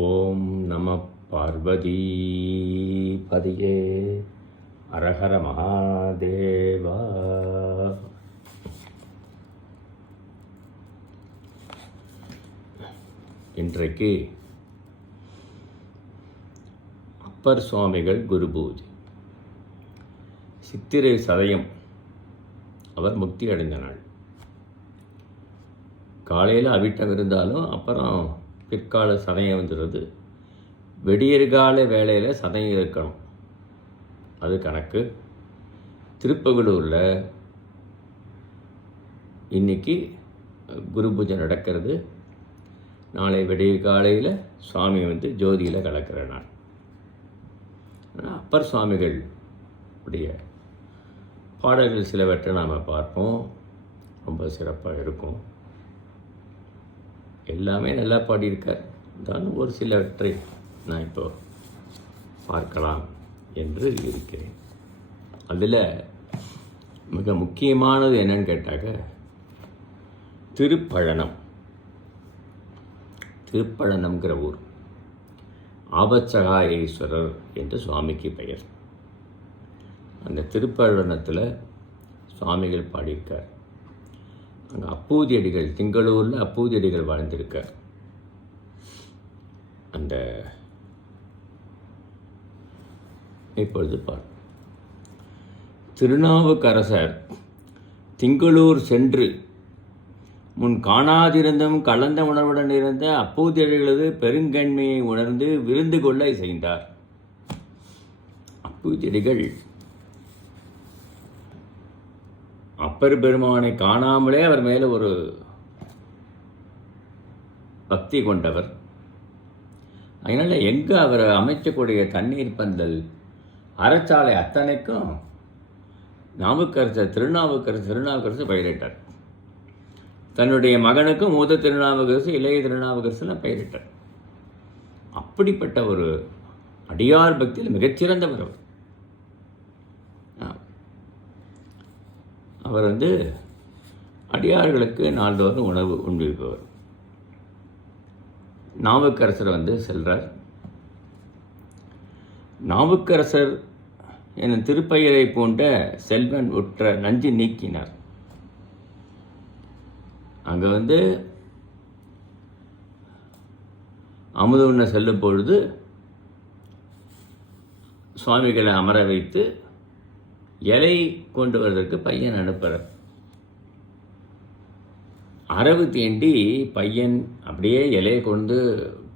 ஓம் நம பார்வதி பதியே அரஹர மகாதேவா. இன்றைக்கு அப்பர் சுவாமிகள் குரு பூஜை. சித்திரை சதயம் அவர் முக்தி அடைந்த நாள். காலையில் அவிட்டம் இருந்தாலும் அப்புறம் பிற்கால சதயம் வந்துடுறது. வெடியற்கால வேளையில் சதயம் இருக்கணும், அது கணக்கு. திருப்பகலூரில் இன்றைக்கி குரு பூஜை நடக்கிறது. நாளை வெடியற் காலையில் சுவாமி ஜோதியில் கலக்கிற நாள். ஆனால் அப்பர் சுவாமிகள் உடைய பாடல்கள் சிலவற்றை நாம் பார்ப்போம். ரொம்ப சிறப்பாக இருக்கும். எல்லாமே நல்லா பாடியிருக்கார். தான் ஒரு சிலவற்றை நான் இப்போ பார்க்கலாம் என்று இருக்கிறேன். அதில் மிக முக்கியமானது என்னன்னு கேட்டாக்க திருப்பழனம்ங்கிற ஊர். ஆபத்சகாயேஸ்வரர் என்று சுவாமிக்கு பெயர். அந்த திருப்பழனத்தில் சுவாமிகள் பாடியிருக்கார். அங்கே அப்பூதியடிகள், திங்களூரில் அப்பூதியடிகள் வாழ்ந்திருக்கார். அந்த இப்பொழுது திருநாவுக்கரசர் திங்களூர் சென்று முன் காணாதிருந்தும் கலந்த உணர்வுடன் இருந்த அப்பூதியடிகளது பெருங்கண்மையை உணர்ந்து விருந்து கொள்ள இசைந்தார். அப்பூதியடிகள் அப்பர் பெருமானை காணாமலே அவர் மேலே ஒரு பக்தி கொண்டவர். அதனால் எங்கே அவர் அமைச்சக்கூடிய தண்ணீர் பந்தல், அறச்சாலை அத்தனைக்கும் திருநாவுக்கரசு பயிரிட்டார். தன்னுடைய மகனுக்கும் மூத்த திருநாவுக்கரசு, இளைய திருநாவுக்கரசுலாம் பயிரிட்டார். அப்படிப்பட்ட ஒரு அடியார் பக்தியில் மிகச்சிறந்தவர் அவர். அவர் அடியார்களுக்கு நாள்தோறும் உணவு உண்பிப்பவர். நாவுக்கரசர் செல்றார். நாவுக்கரசர் எனும் திருப்பெயரை போன்ற செல்வன் உற்ற நஞ்சு நீக்கினார். அங்கே அமுது உண்ண செல்லும் பொழுது சுவாமிகளை அமர வைத்து இலை கொண்டு வருவதற்கு பையன் அனுப்புகிறார். அரவு தீண்டி பையன் அப்படியே இலையை கொண்டு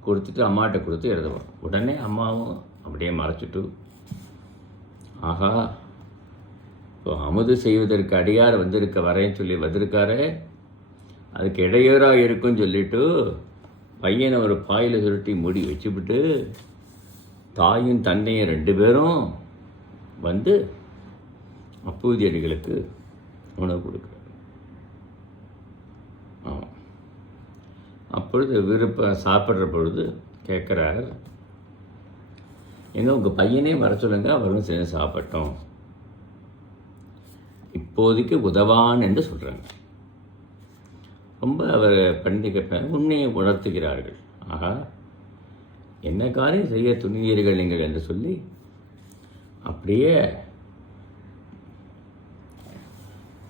கொடுத்துட்டு அம்மாட்ட கொடுத்து எழுதுவான். உடனே அம்மாவும் அப்படியே மறைச்சிட்டு, ஆஹா, இப்போ அமுது செய்வதற்கு அடியார் வரேன்னு சொல்லி வந்திருக்காரு, அதுக்கு இடையூறாக இருக்குன்னு சொல்லிட்டு பையனை ஒரு பாயில் சுருட்டி மூடி வச்சுவிட்டு தாயும் தந்தையும் 2 பேரும் அப்பூதியடிகளுக்கு உணவு கொடுக்குறார். அப்பொழுது சாப்பிட்ற பொழுது கேட்குறார், உங்கள் பையனே வர சொல்லுங்க, அவரும் சேர்ந்து சாப்பிட்டோம், இப்போதைக்கு உதவான் என்று சொல்கிறாங்க. ரொம்ப அவர் பண்டிகை உண்மையை உணர்த்துகிறார்கள். ஆகா, என்ன காரியம் செய்ய துணிவீர்கள் நீங்கள் என்று சொல்லி அப்படியே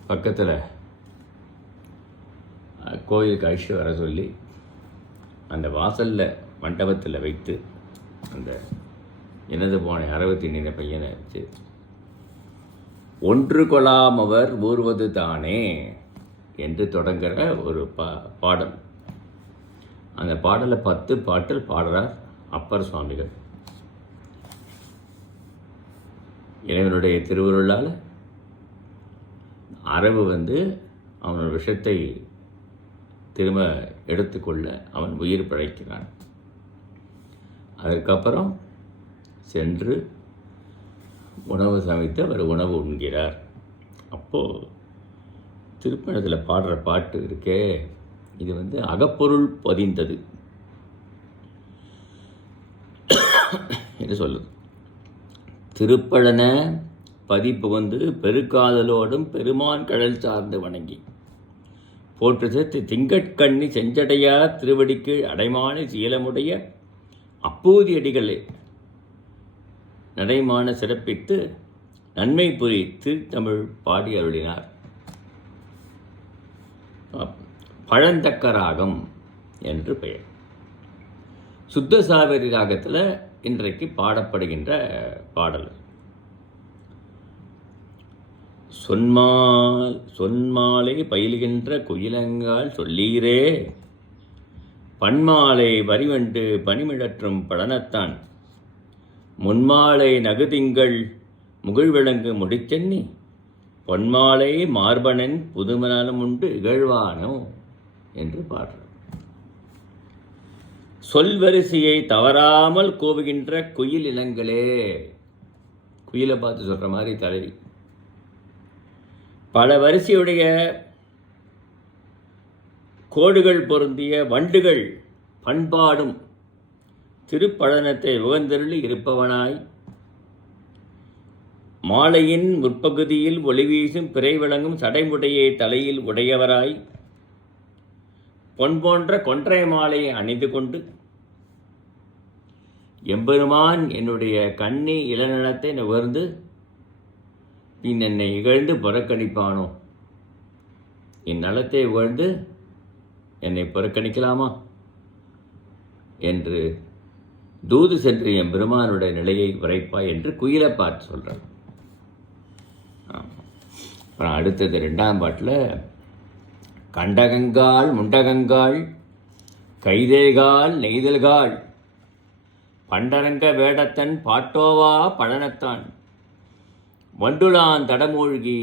பக்கத்தில் கோயிலுக்கு அழிச்சு வர சொல்லி அந்த வாசலில் மண்டபத்தில் வைத்து அந்த எனது போன 60 பையனை வச்சு, ஒன்று கொள்ளாம் அவர் ஊர்வது தானே என்று தொடங்குகிற ஒரு பாடல். அந்த பாடலை 10 பாட்டில் பாடுறார் அப்பர் சுவாமிகள். இறைவனுடைய திருவருளால் அரவு அவனோட விஷத்தை திரும்ப எடுத்துக்கொள்ள அவன் உயிர் பிழைக்கிறான். அதற்கப்புறம் சென்று உணவு சமைத்து அவர் உணவு உண்கிறார். அப்போது திருப்பணத்தில் பாடுற பாட்டு இருக்கே, இது அகப்பொருள் பதிந்தது என்று சொல்லுது. திருப்பழன பதிப்புகந்து பெருக்காதலோடும் பெருமான் கடல் சார்ந்து வணங்கி போற்று திங்கட்கண்ணி செஞ்சடையா திருவடிக்கு அடைமானி சீலமுடைய அப்பூதியடிகளை நடைமான சிறப்பித்து நன்மை புரி திருத்தமிழ் பாடி அருளினார். பழந்தக்க ராகம் என்று பெயர். சுத்த சாவேரி ராகத்தில் இன்றைக்கு பாடப்படுகின்ற பாடல். சொன்மாலை பயிலுகின்ற குயிலங்கால் சொல்லீரே, பன்மாலை வரிவண்டு பனிமிழற்றும் பழனத்தான், முன்மாலை நகுதிங்கள் முகிழ்விளங்கு முடிச்சென்னி, பொன்மாலை மார்பனன் புதுமணம் உண்டு இகழ்வானோ என்று பாடுறார். சொல்வரிசையை தவறாமல் கோவுகின்ற குயில் இனங்களே, குயிலை பார்த்து சொல்ற மாதிரி தலைவி, பல வரிசையுடைய கோடுகள் பொருந்திய வண்டுகள் பண்பாடும் திருப்பழனத்தை உகந்தருளி இருப்பவனாய், மாலையின் முற்பகுதியில் ஒளிவீசும் பிறை விளங்கும் சடைமுடையை தலையில் உடையவராய், பொன் போன்ற கொன்றை மாலையை அணிந்து கொண்டு, எம்பெருமான் என்னுடைய கண்ணி இளநலத்தை நுகர்ந்து பின் என்னை இகழ்ந்து புறக்கணிப்பானோ, என் நலத்தை உகழ்ந்து என்னை புறக்கணிக்கலாமா என்று தூது சென்று என் பெருமானுடைய நிலையை உரைப்பாய் என்று குயிலை பார்த்து சொல்கிறார். அப்புறம் அடுத்தது 2ஆம் பாட்டில், கண்டகங்கால் முண்டகங்கால் கைதேகால் நெய்தல்கால் பண்டரங்க வேடத்தன் பாட்டோவா பழனத்தான், வண்டுளான் தடமூழ்கி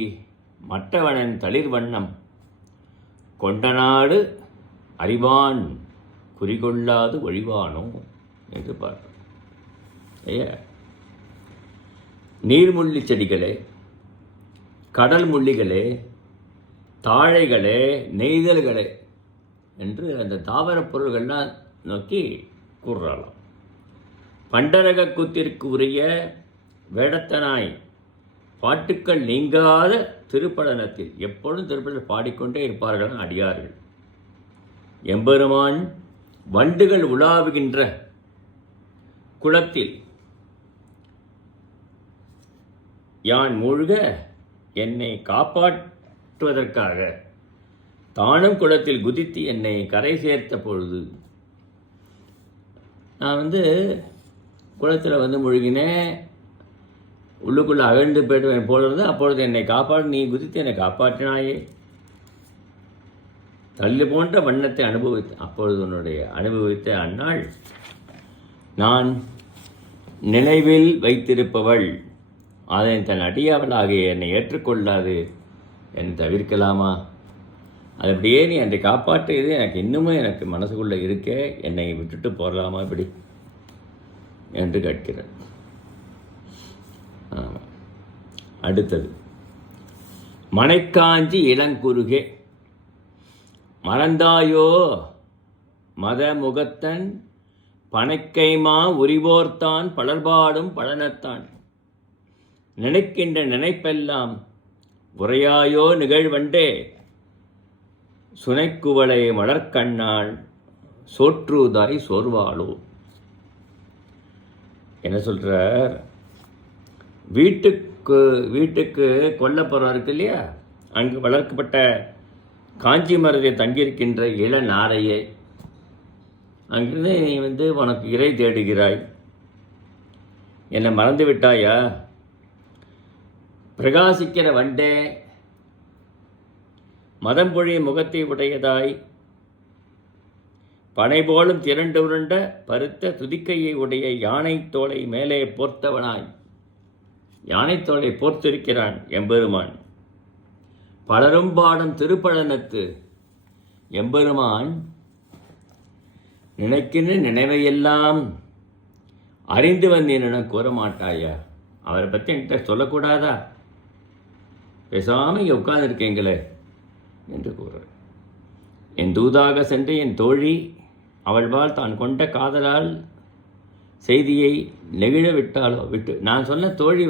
மற்றவனன் தளிர்வண்ணம், கொண்டநாடு அறிவான் குறிகொள்ளாது ஒழிவானோ என்று பார்க்கிறோம். நீர்முள்ளி செடிகளே, கடல் முள்ளிகளே, தாழைகளே, நெய்தல்களே என்று அந்த தாவரப் பொருள்கள்லாம் நோக்கி கூறுறாளாம். பண்டரக கூத்திற்கு உரிய வேடத்தனாய் பாட்டுக்கள் நீங்காத திருப்பழனத்தில் எப்பொழுதும் திருப்பழம் பாடிக்கொண்டே இருப்பார்கள் அடியார்கள். எம்பெருமான் வண்டுகள் உலாவுகின்ற குளத்தில் யான் மூழ்க என்னை காப்பாற்றுவதற்காக தானும் குளத்தில் குதித்து என்னை கரை சேர்த்த பொழுது, நான் குளத்தில் முழுகினேன், உள்ளுக்குள்ளே அகழ்ந்து போய்டுவேன் போடுறது, அப்பொழுது என்னை காப்பாற்று, நீ குதித்து என்னை காப்பாற்றினாயே, தள்ளு போன்ற வண்ணத்தை அப்பொழுது உன்னுடைய அனுபவித்த அந்நாள் நான் நினைவில் வைத்திருப்பவள், அதை தன் அடியாவளாகிய என்னை ஏற்றுக்கொள்ளாது என்னை தவிர்க்கலாமா, அது அப்படியே நீ என்னை காப்பாற்றியது எனக்கு இன்னமும் எனக்கு மனசுக்குள்ளே இருக்கே, என்னை விட்டுட்டு போகலாமா இப்படி என்று கேட்கிறார். அடுத்தது, மனைக்காஞ்சி இளங்குருகே மறந்தாயோ மத முகத்தன் பனைக்கைமா உரிவோர்த்தான் பலர்பாடும் பழனத்தான், நினைக்கின்ற நினைப்பெல்லாம் உரையாயோ நிகழ்வண்டே, சுனைக்குவளை மலர்கண்ணாள் சோற்றுதாய் சோர்வாளோ. என்ன சொல்கிறார், வீட்டுக்கு கொல்லப்புறம் இருக்கு இல்லையா, அங்கு வளர்க்கப்பட்ட காஞ்சி மரத்தை தங்கியிருக்கின்ற இள நாரையை அங்கிருந்து நீ உனக்கு இறை தேடுகிறாய், என்னை மறந்து விட்டாயா, பிரகாசிக்கிற வண்டே மதம்பொழி முகத்தை உடையதாய் பனை போலும் திரண்டு உருண்ட பருத்த துதிக்கையை உடைய யானை தோலை மேலே போர்த்தவனாய், யானை தோலை போர்த்திருக்கிறான் எம்பெருமான். பலரும் பாடும் திருப்பழனத்து எம்பெருமான் நினைக்கின்ற நினைவையெல்லாம் அறிந்து வந்தேன் என கூற மாட்டாயா, அவரை பற்றி என்கிட்ட சொல்லக்கூடாதா, பேசாமல் இங்கே உட்கார்ந்துருக்கீங்களே என்று கூறுறார். என் தூதாக சென்று என் தோழி அவள்வாள் தான் கொண்ட காதலால் செய்தியை நெகிழ விட்டு நான் சொன்ன தோழி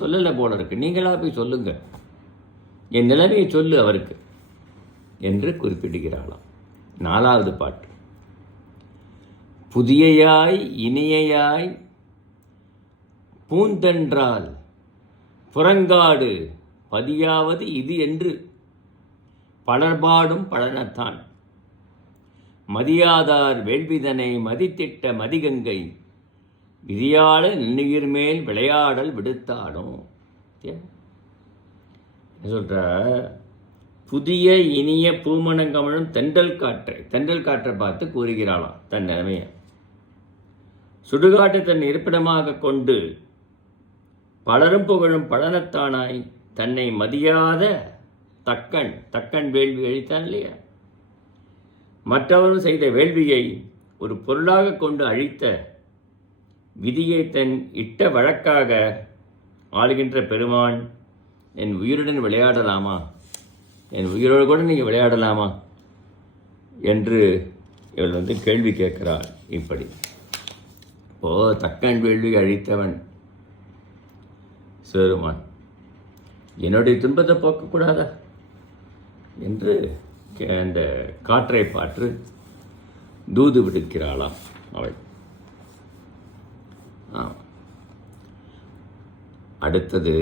சொல்லலை போல இருக்கு, நீங்களாக போய் சொல்லுங்க, என் நிலைமையை சொல்லு அவருக்கு என்று குறிப்பிடுகிறாளாம். 4வது பாட்டு, புதியையாய் இனியையாய் பூந்தென்றால் புறங்காடு பதியாவது இது என்று பலர்பாடும் பழனத்தான் மதியாதார் வேள்விதனை மதித்திட்ட மதிகங்கை விதியாள நுண்ணுயிர் மேல் விளையாடல் விடுத்தாடும். சொல்ற புதிய இனிய பூமணங்கமழும் தென்றல் காற்றை பார்த்து கூறுகிறாளாம் தன் நிலைமையை. சுடுகாட்டை தன் இருப்பிடமாக கொண்டு பலரும் புகழும் பழனத்தானாய் தன்னை மதியாத தக்கன் வேள்வி அழித்தான் இல்லையா, மற்றவரும் செய்த வேள்வியை ஒரு பொருளாக கொண்டு அழித்த விதியை தன் இட்ட வழக்காக ஆளுகின்ற பெருமான் என் உயிருடன் விளையாடலாமா, என் உயிரோடு கூட நீங்கள் விளையாடலாமா என்று இவள் கேள்வி கேட்கிறாள். இப்படி தக்கன் வேள்வி அழித்தவன் சிவருமான் என்னுடைய துன்பத்தை போக்கக்கூடாதா என்று அந்த காற்றை பாற்று தூது விடுக்கிறாளாம் அவள். அடுத்தது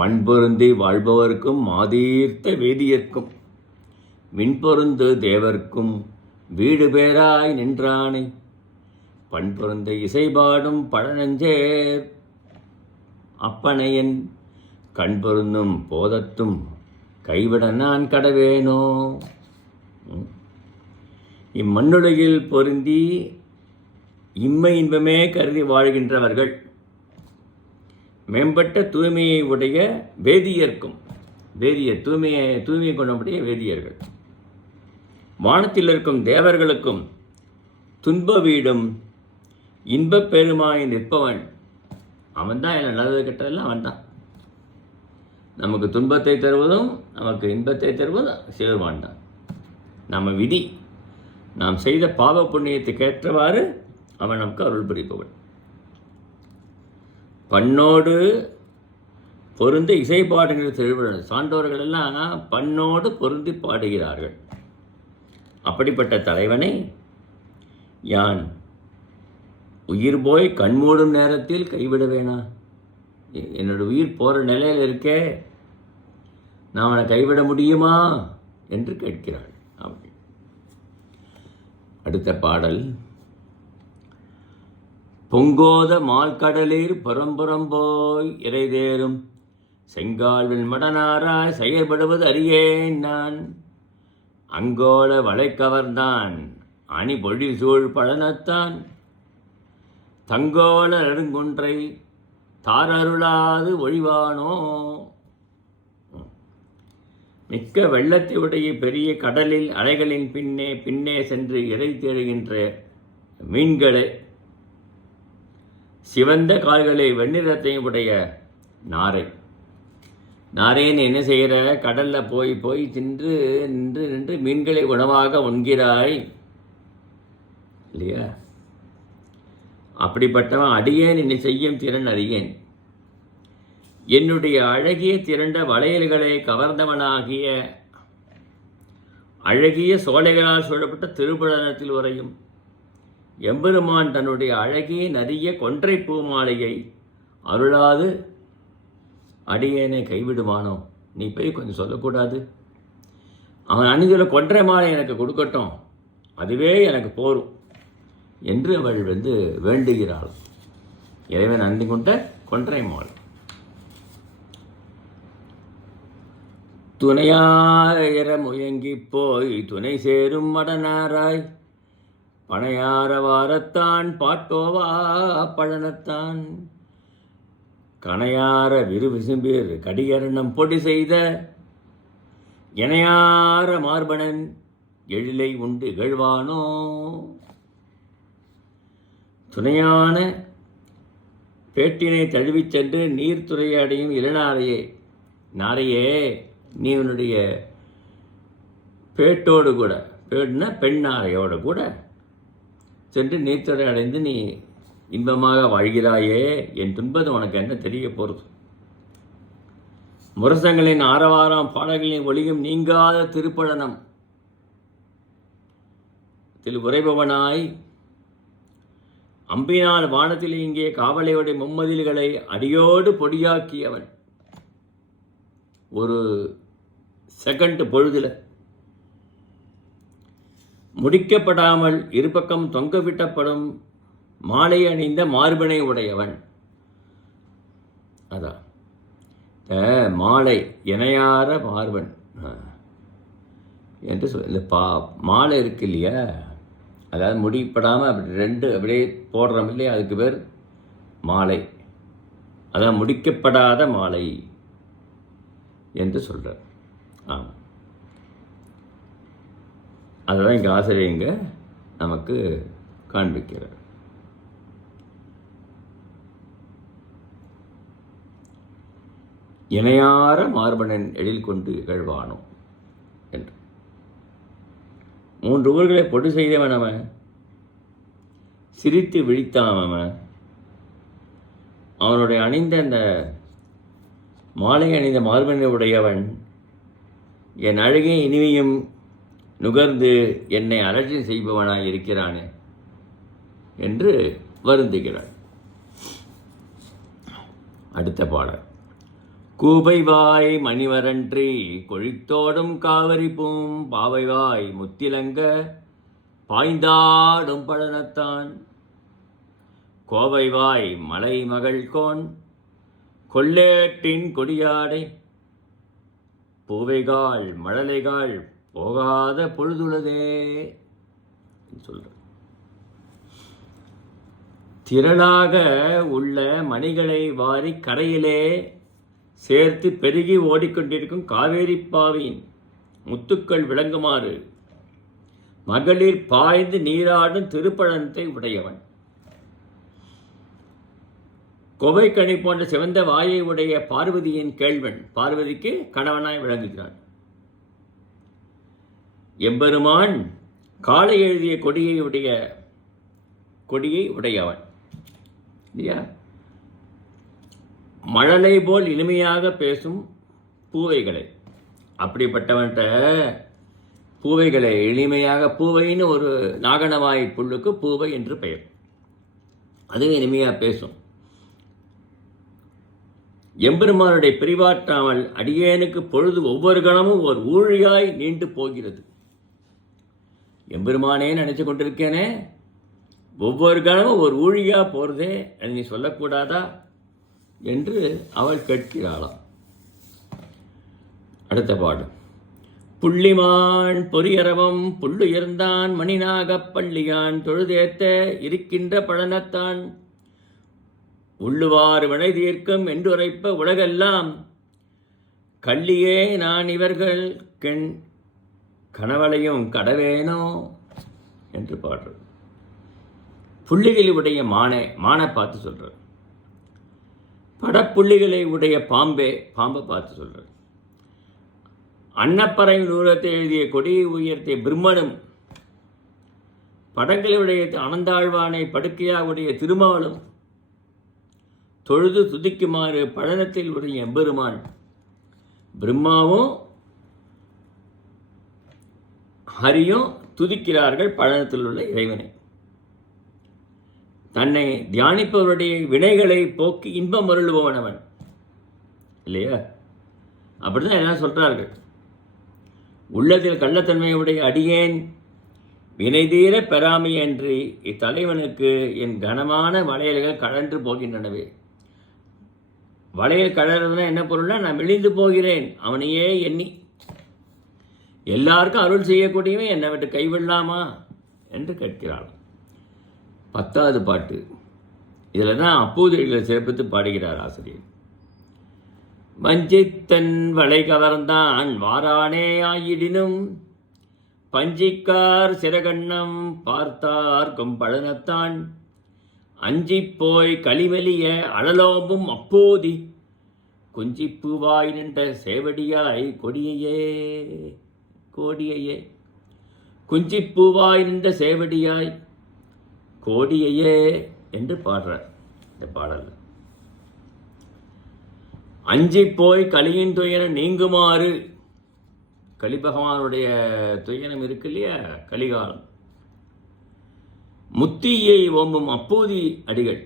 மண் பொருந்தி வாழ்பவர்க்கும் மாதீர்த்த வேதியர்க்கும் விண்பொருந்து தேவர்க்கும் வீடு பேராய் நின்றானை பண் பொருந்த இசைபாடும் பழனஞ்சேர் அப்பனையன் கண் பொருந்தும் போதத்தும் கைவிட நான் கடவேனோ. இம்மண்ணுலகில் பொருந்தி இம்மை இன்பமே கருதி வாழ்கின்றவர்கள் மேம்பட்ட தூய்மையை உடைய வேதியர்க்கும் தூய்மையை கொண்டபடிய வேதியர்கள் வானத்தில் இருக்கும் தேவர்களுக்கும் துன்ப வீடும் இன்பப் பெருமாய் நிற்பவன் அவன்தான். என்ன நல்லது கெட்டதெல்லாம் அவன்தான். நமக்கு துன்பத்தை தருவதும் நமக்கு இன்பத்தை தருவதும் சிவருமான் தான். நம்ம விதி, நாம் செய்த பாவ புண்ணியத்துக்கு ஏற்றவாறு அவன் நமக்கு அருள் புரிப்பவன். பண்ணோடு பொருந்தி இசை பாடுகிற திருவிழா சான்றோர்கள் எல்லாம் பண்ணோடு பொருந்தி பாடுகிறார்கள். அப்படிப்பட்ட தலைவனை யான் உயிர் போய் கண்மூடும் நேரத்தில் கைவிட வேணா, என்னோட உயிர் போகிற நிலையில் இருக்கே, நான் அவனை கைவிட முடியுமா என்று கேட்கிறாள். அப்படி அடுத்த பாடல் பொங்கோத மால்கடலீர் புறம்புறம் போய் இறைதேரும் செங்கால்வின் மடனாராய் செயற்படுவது அறியேன் நான் அங்கோல வளைக்கவர்தான் அணி பொழி சூழ் பழனத்தான் தங்கோல நெடுங்குன்றை தாரருளாது ஒழிவானோ. மிக்க வெள்ளத்தையுடைய பெரிய கடலில் அலைகளின் பின்னே சென்று இறை தேடுகின்ற மீன்களை சிவந்த கால்களை வெண்ணிறத்தையும் உடைய நாரேன்னு என்ன செய்கிற, கடலில் போய் நின்று மீன்களை உணவாக உண்கிறாய் இல்லையா. அப்படிப்பட்டவன் அடியேன் என்னை செய்யும் திறன் அறியேன், என்னுடைய அழகிய திரண்ட வளையல்களை கவர்ந்தவனாகிய அழகிய சோலைகளால் சூழப்பட்ட திருப்புழனத்தில் உறையும் எம்பெருமான் தன்னுடைய அழகிய நதிய கொன்றை பூமாலையை அருளாது அடியேனை கைவிடுவானோ. நீ போய் கொஞ்சம் சொல்லக்கூடாது, அவன் அணிந்துள்ள கொன்றை மாலை எனக்கு கொடுக்கட்டும், அதுவே எனக்கு போரும் என்று அவள் வேண்டுகிறாள். இறைவன் அணிந்து கொண்ட கொன்றை மாலை. துணையாயிர முயங்கி போய் துணை சேரும் மடனாராய் பனையார வாரத்தான் பாட்டோவா பழனத்தான் கனையார விசும்பீர் கடிகரணம் பொடி செய்த இணையார மார்பனன் எழிலை உண்டு இகழ்வானோ. துணையான பேட்டினை தழுவிச் சென்று நீர்த்துறையை அடையும் நாரையே நீ உன்னுடைய பேட்டோடு கூட, பேடுனா பெண்ணாரையோடு கூட சென்று நீர்த்துறை அடைந்து நீ இன்பமாக வாழ்கிறாயே, என் துன்பது உனக்கு என்ன தெரிய போகிறது. முரசங்களின் ஆரவாரம் பாடல்களின் ஒளியும் நீங்காத திருப்பழனம் உறைபவனாய் அம்பினால் வானத்தில் இங்கே காவலையுடைய மும்மதில்களை அடியோடு பொடியாக்கியவன். ஒரு செகண்ட் பொழுதில் முடிக்கப்படாமல் இருபக்கம் தொங்கவிட்டப்படும் மாலை அணிந்த மார்பினை உடையவன். அதான் மாலை இணையார மார்பன் என்று இந்த மாலை இருக்கு இல்லையா, அதாவது முடிப்படாமல் அப்படி ரெண்டு அப்படியே போடுறோம் இல்லையா, அதுக்கு பேர் மாலை. அதான் முடிக்கப்படாத மாலை என்று சொல்கிறார். ஆமாம், அதுதான் இங்கே ஆசிரியர் இங்கே நமக்கு காண்பிக்கிறார். இணையார மார்பனன் எழில் கொண்டு இகழ்வானோ என்று. 3 ஊர்களை பொடு செய்தவன் அவன், சிரித்து விழித்தான் அவன். அவனுடைய அணிந்த அந்த மாலை அணிந்த மார்பனை உடையவன் என் அழகே இனிமையும் நுகர்ந்து என்னை அலட்சியம் செய்பவனாய் இருக்கிறானே என்று வருந்துகிறார். அடுத்த பாடல். கூபைவாய் மணிவரன்றி கொழித்தோடும் காவிரி பூம் பாவைவாய் முத்திலங்க பாய்ந்தாடும் பழனத்தான் கோவைவாய் மலை மகள் கோன் கொல்லேட்டின் கொடியாடை பூவைகாள் மழலைகாள் போகாத பொழுதுள்ளதே சொல்ற. திரளாக உள்ள மணிகளை வாரி கரையிலே சேர்த்து பெருகி ஓடிக்கொண்டிருக்கும் காவேரி பாவியின் முத்துக்கள் விளங்குமாறு மகளிர் பாய்ந்து நீராடும் திருப்பழனத்தை உடையவன். கொவைக்கணி போன்ற சிவந்த வாயை உடைய பார்வதியின் கேள்வன், பார்வதிக்கு கணவனாய் விளங்குகிறான். எம்பெருமான் காலை எழுதிய கொடியை உடையவன் இல்லையா. மழலை போல் இனிமையாக பேசும் பூவைகளை, அப்படிப்பட்டவன்கிட்ட பூவைகளை எளிமையாக, பூவைன்னு ஒரு நாகனவாய் புல்லுக்கு பூவை என்று பெயர், அதுவும் இனிமையாக பேசும். எம்பெருமானுடைய பிரிவாற்றாமல் அடியேனுக்கு பொழுது ஒவ்வொரு கணமும் ஒரு ஊழியாய் நீண்டு போகிறது. எம்பெருமானே நினைச்சு கொண்டிருக்கேனே, ஒவ்வொரு கணமும் ஒரு ஊழியா போறதே, அது நீ சொல்லக்கூடாதா என்று அவள் கேட்கிறாளாம். அடுத்த பாடம். புள்ளிமான் பொறியரவம் புள்ளுயர்ந்தான் மணிநாகப் பள்ளியான் தொழுதேத்த இருக்கின்ற பழனத்தான் உள்ளுவார் வினை தீர்க்கும் என்றுரைப்ப உலகெல்லாம் கள்ளியே நான் இவர்கள் கணவளையும் கடவேனோ என்று பாடுறது. புள்ளிகளை உடைய மானை பார்த்து சொல்றார். படப்புள்ளிகளை உடைய பாம்பை பார்த்து சொல்றார். அன்னப்பறை நூலத்தை எழுதிய கொடியை உயர்த்திய பிரம்மனும் படங்களுடைய அனந்தாழ்வானை படுக்கையாக உடைய திருமாலும் தொழுது துதிக்குமாறு பழனத்தில் உடைய எம்பெருமான் பிரம்மாவும் ஹரியும் துதிக்கிறார்கள் பழனத்தில் உள்ள இறைவனை. தன்னை தியானிப்பவருடைய வினைகளை போக்கி இன்பம் அருள்பவன் அவன் இல்லையா. அப்படிதான் எல்லாம் சொல்றார்கள். உள்ளத்தில் கள்ளத்தன்மையுடைய அடியேன் வினை தீர பெறாமை என்று இத்தலைவனுக்கு என் கனமான வளையல்கள் கழன்று போகின்றனவே. வளையல் கழறதுனா என்ன பொருள்னா, நான் மெலிந்து போகிறேன் அவனையே எண்ணி. எல்லாருக்கும் அருள் செய்யக்கூடியவன் என்னை விட்டு கைவிடலாமா என்று கேட்கிறாள். 10வது பாட்டு. இதில் தான் அப்பூதிரிகளை சிறப்பித்து பாடுகிறார் ஆசிரியர். வஞ்சித்தன் வளை கவர்ந்தான் வாரானே ஆயிடினும் பஞ்சிக்கார் சிறகண்ணம் பார்த்தார்க்கும் பழனத்தான் அஞ்சிப்போய் களிவெளிய அழலோம்பும் அப்போதி குஞ்சிப்பூவாய் நின்ற சேவடியாய் கோடியையே குஞ்சிப்பூவாய் நின்ற சேவடியாய் கோடியையே என்று பாடுறார் இந்த பாடல். அஞ்சி போய் கலியின் துயரம் நீங்குமாறு, கலி பகவானுடைய துயரம் இருக்கு இல்லையா, கலிகாலம், முத்தியை ஓம்பும் அப்பூதி அடிகள்.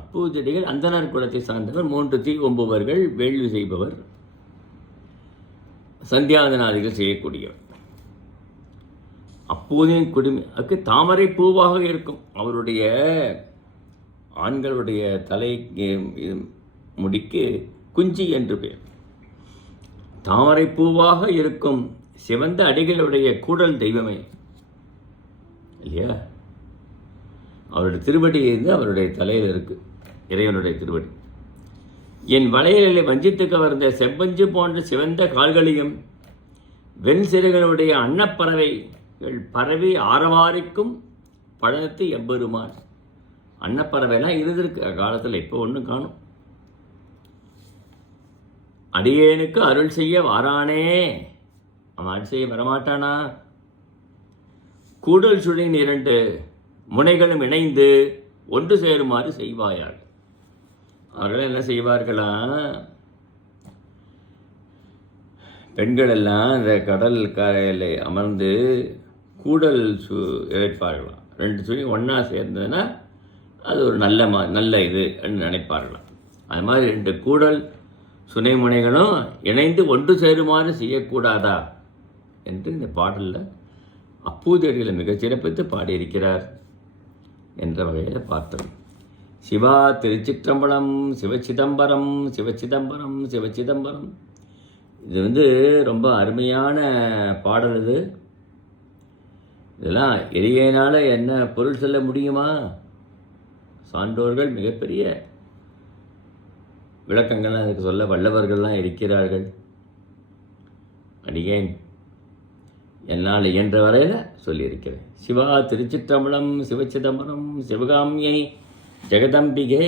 அப்பூதி அடிகள் அந்தனர் குலத்தை சார்ந்தவர். 3 தீ ஓம்புபவர்கள், வேள்வி செய்பவர், சந்தியாதனாதிகள் செய்யக்கூடியவர். அப்பூதியின் குடுமைக்கு தாமரை பூவாக இருக்கும். அவருடைய ஆண்களுடைய தலை முடிக்கு குஞ்சி என்று பெயர். தாமரை பூவாக இருக்கும் சிவந்த அடிகளுடைய கூடல் தெய்வமே இல்லையா? அவருடைய திருவடி அவருடைய தலையில் இருக்கு, இறைவனுடைய திருவடி. என் வளையலை வஞ்சித்து கவர்ந்த செவ்வஞ்சு போன்ற சிவந்த கால்களையும் வெண் சிறுகளுடைய அன்னப்பறவைகள் பறவை ஆரவாரிக்கும் பழனத்து எம்பெருமான். அன்னப்பறவைலாம் இருந்திருக்கு காலத்தில், இப்போ ஒன்றும் காணும். அடியேனுக்கு அருள் செய்ய வாரானே, அவன் அருள் செய்ய வரமாட்டானா? கூடல் சுழின் 2 முனைகளும் இணைந்து ஒன்று சேருமாறு செய்வாயாக. அவர்கள் என்ன செய்வார்களாம்? பெண்கள் எல்லாம் இந்த கடல் கரையில் அமர்ந்து கூடல் இழைப்பார்களாம். 2 சுழி ஒன்றா சேர்ந்ததுன்னா அது ஒரு நல்ல இது நினைப்பார்களாம். அது மாதிரி 2 கூடல் சுனைமுனைகளும் இணைந்து ஒன்று சேருமாறு செய்யக்கூடாதா என்று இந்த பாடலில் அப்பூதியடிகளை மிகச் சிறப்பித்து பாடியிருக்கிறார் என்ற வகையில் பார்த்தோம். சிவா திருச்சிற்றம்பலம், சிவச்சிதம்பரம், சிவச்சிதம்பரம், சிவச்சிதம்பரம். இது ரொம்ப அருமையான பாடல். இதெல்லாம் எளியனால் என்ன பொருள் சொல்ல முடியுமா? சான்றோர்கள் மிகப்பெரிய விளக்கங்கள்லாம் அதுக்கு சொல்ல வல்லவர்கள்லாம் இருக்கிறார்கள். அடியேன் என்னால் இயன்ற வரையில் சொல்லியிருக்கிறேன். சிவா திருச்சிற்றம்பலம், சிவச்சிதம்பரம், சிவகாமியை ஜெகதம்பிகே.